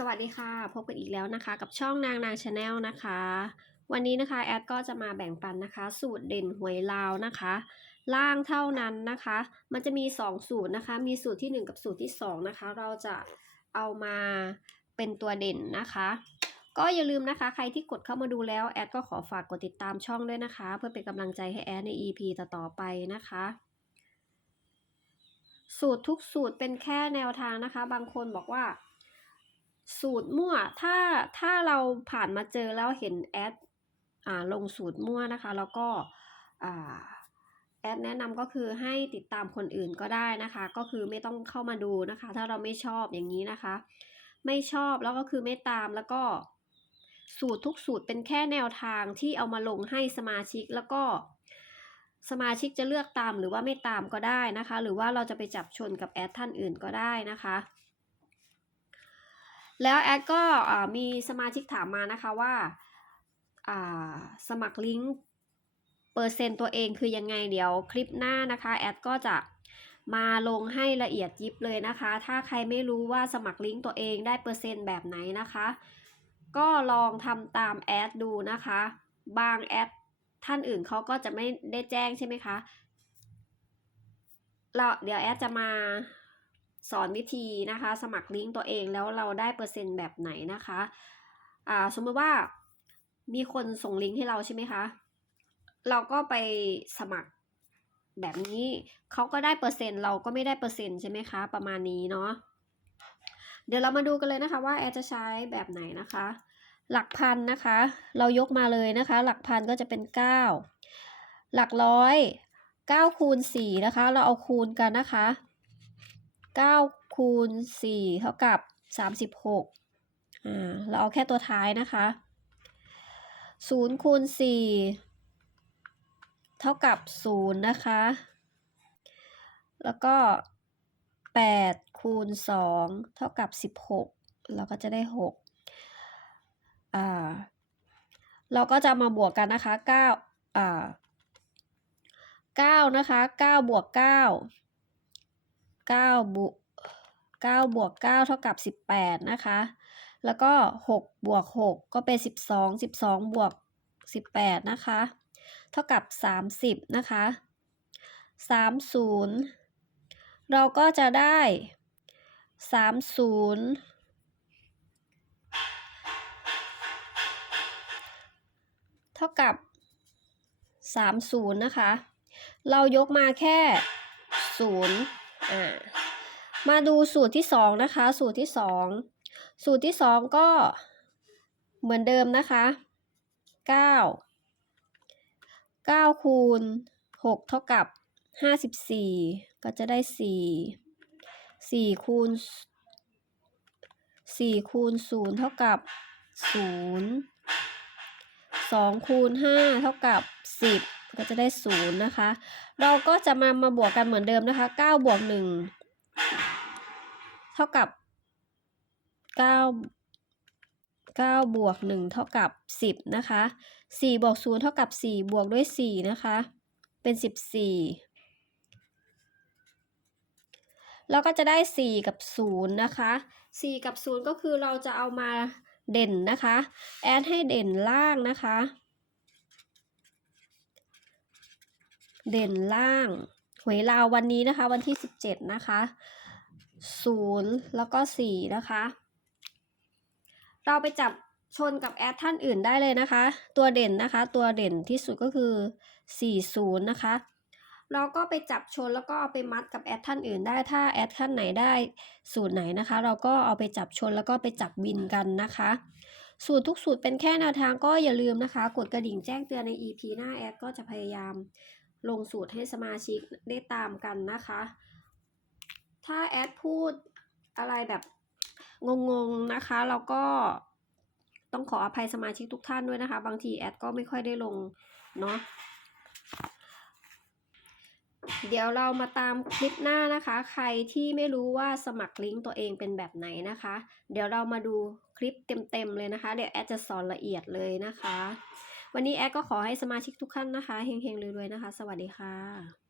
สวัสดีค่ะพบกันอีกแล้วนะคะ กับช่องนางนางชาแนลนะคะ วันนี้นะคะแอดก็จะมาแบ่งปันนะคะ สูตรเด่นหวยลาวนะคะ ล่างเท่านั้นนะคะ มันจะมี 2 สูตรนะคะ มีสูตรทีหนึ่1 กับสูตรที่ 2 นะคะ เราจะเอามาเป็นตัวเด่นนะคะ ก็อย่าลืมนะคะ ใครที่กดเข้ามาดูแล้วแอดก็ขอฝากกดติดตามช่องด้วยนะคะ เพื่อเป็นกำลังใจให้แอดใน EP ต่อๆไปนะคะสูตรทุกสูตรเป็นแค่แนวทางนะคะ บางคนบอกว่า สูตรมั่ว ถ้าถ้าเราผ่านมาเจอแล้วเห็นแอดอ่าลงสูตรมั่วนะคะ แล้วก็อ่าแอดแนะนำก็คือให้ติดตามคนอื่นก็ได้นะคะ ก็คือไม่ต้องเข้ามาดูนะคะ ถ้าเราไม่ชอบอย่างนี้นะคะ ไม่ชอบแล้วก็คือไม่ตามแล้วก็สูตรทุกสูตรเป็นแค่แนวทางที่เอามาลงให้สมาชิกแล้วก็สมาชิกจะเลือกตามหรือว่าไม่ตามก็ได้นะคะ หรือว่าเราจะไปจับชนกับแอดท่านอื่นก็ได้นะคะ แล้วแอดก็มีสมาชิกถามมานะคะว่าอ่าสมัครลิงก์เปอร์เซ็นต์ตัวเองคือยังไงเดี๋ยวคลิปหน้านะคะแอดก็จะมาลงให้ละเอียดยิบเลยนะคะ ถ้าใครไม่รู้ว่าสมัครลิงก์ตัวเองได้เปอร์เซ็นต์แบบไหนนะคะ ก็ลองทำตามแอดดูนะคะ บางแอดท่านอื่นเขาก็จะไม่ได้แจ้งใช่ไหมคะเราเดี๋ยวแอดจะมา สอนวิธีนะคะ สมัครลิงก์ตัวเองแล้วเราได้เปอร์เซ็นต์แบบไหนนะคะอ่าสมมติว่ามีคนส่งลิงก์ให้เราใช่ไหมคะ เราก็ไปสมัครแบบนี้เขาก็ได้เปอร์เซ็นต์เราก็ไม่ได้เปอร์เซ็นต์ใช่ไหมคะ ประมาณนี้เนาะเดี๋ยวเรามาดูกันเลยนะคะว่าแอดจะใช้แบบไหนนะคะ หลักพันนะคะ เรายกมาเลยนะคะ หลักพันก็จะเป็น 9 หลักร้อย9คูณ4นะคะ เราเอาคูณกันนะคะ 9คูณ4เท่ากับ 36อ่าเราเอาแค่ตัวท้ายนะคะ0คูณ4เท่ากับ0นะคะ แล้วก็8คูณ2เท่ากับ 16 เราก็จะได้6อ่าเราก็จะมาบวกกันนะคะ9อ่า9นะคะ9บวก9 9บวก9บวก9เท่ากับ 18 นะคะ แล้วก็ 6 บวก 6 ก็เป็น 12 12 บวก 18 นะคะ เท่ากับ 30 นะคะ 30 เราก็จะได้ 30 เท่ากับ 30 นะคะ เรายกมาแค่0อ่า มาดูสูตรที่2นะคะ สูตรที่2สูตรที่2ก็เหมือนเดิมนะคะ9 9คูณ6เท่ากับ54ก็จะได้4 4คูณ4คูณ0เท่ากับ0 2คูณ5เท่ากับ10 ก็จะได้0นย์นะคะ เราก็จะมามาบวกกันเหมือนเดิมนะคะ9บวก1เท่ากับ9 9บวก1เท่ากับ10นะคะ4บวก0เท่ากับ4บวกด้วย4นะคะ เป็น14เราก็จะได้ 4 กับ 0 นะคะ 4 กับ 0 ก็คือเราจะเอามาเด่นนะคะ แอดให้เด่นล่างนะคะ เด่นล่างหวยลาววันนี้นะคะ วันที่17นะคะ0แล้วก็4นะคะ เราไปจับชนกับแอดท่านอื่นได้เลยนะคะ ตัวเด่นนะคะ ตัวเด่นที่สุดก็คือ40นะคะ เราก็ไปจับชนแล้วก็เอาไปมัดกับแอดท่านอื่นได้ถ้าแอดท่านไหนได้สูตรไหนนะคะ เราก็เอาไปจับชนแล้วก็ไปจับบินกันนะคะ สูตรทุกสูตรเป็นแค่แนวทางก็อย่าลืมนะคะ กดกระดิ่งแจ้งเตือนใน EP หน้าแอดก็จะพยายาม ลงสูตรให้สมาชิกได้ตามกันนะคะ ถ้าแอดพูดอะไรแบบงงๆนะคะเราก็ต้องขออภัยสมาชิกทุกท่านด้วยนะคะ บางทีแอดก็ไม่ค่อยได้ลงเนาะเดี๋ยวเรามาตามคลิปหน้านะคะ ใครที่ไม่รู้ว่าสมัครลิงก์ตัวเองเป็นแบบไหนนะคะ เดี๋ยวเรามาดูคลิปเต็มๆเลยนะคะ เดี๋ยวแอดจะสอนละเอียดเลยนะคะ วันนี้แอดก็ขอให้สมาชิกทุกท่านนะคะเฮงๆรวยๆนะคะ สวัสดีค่ะ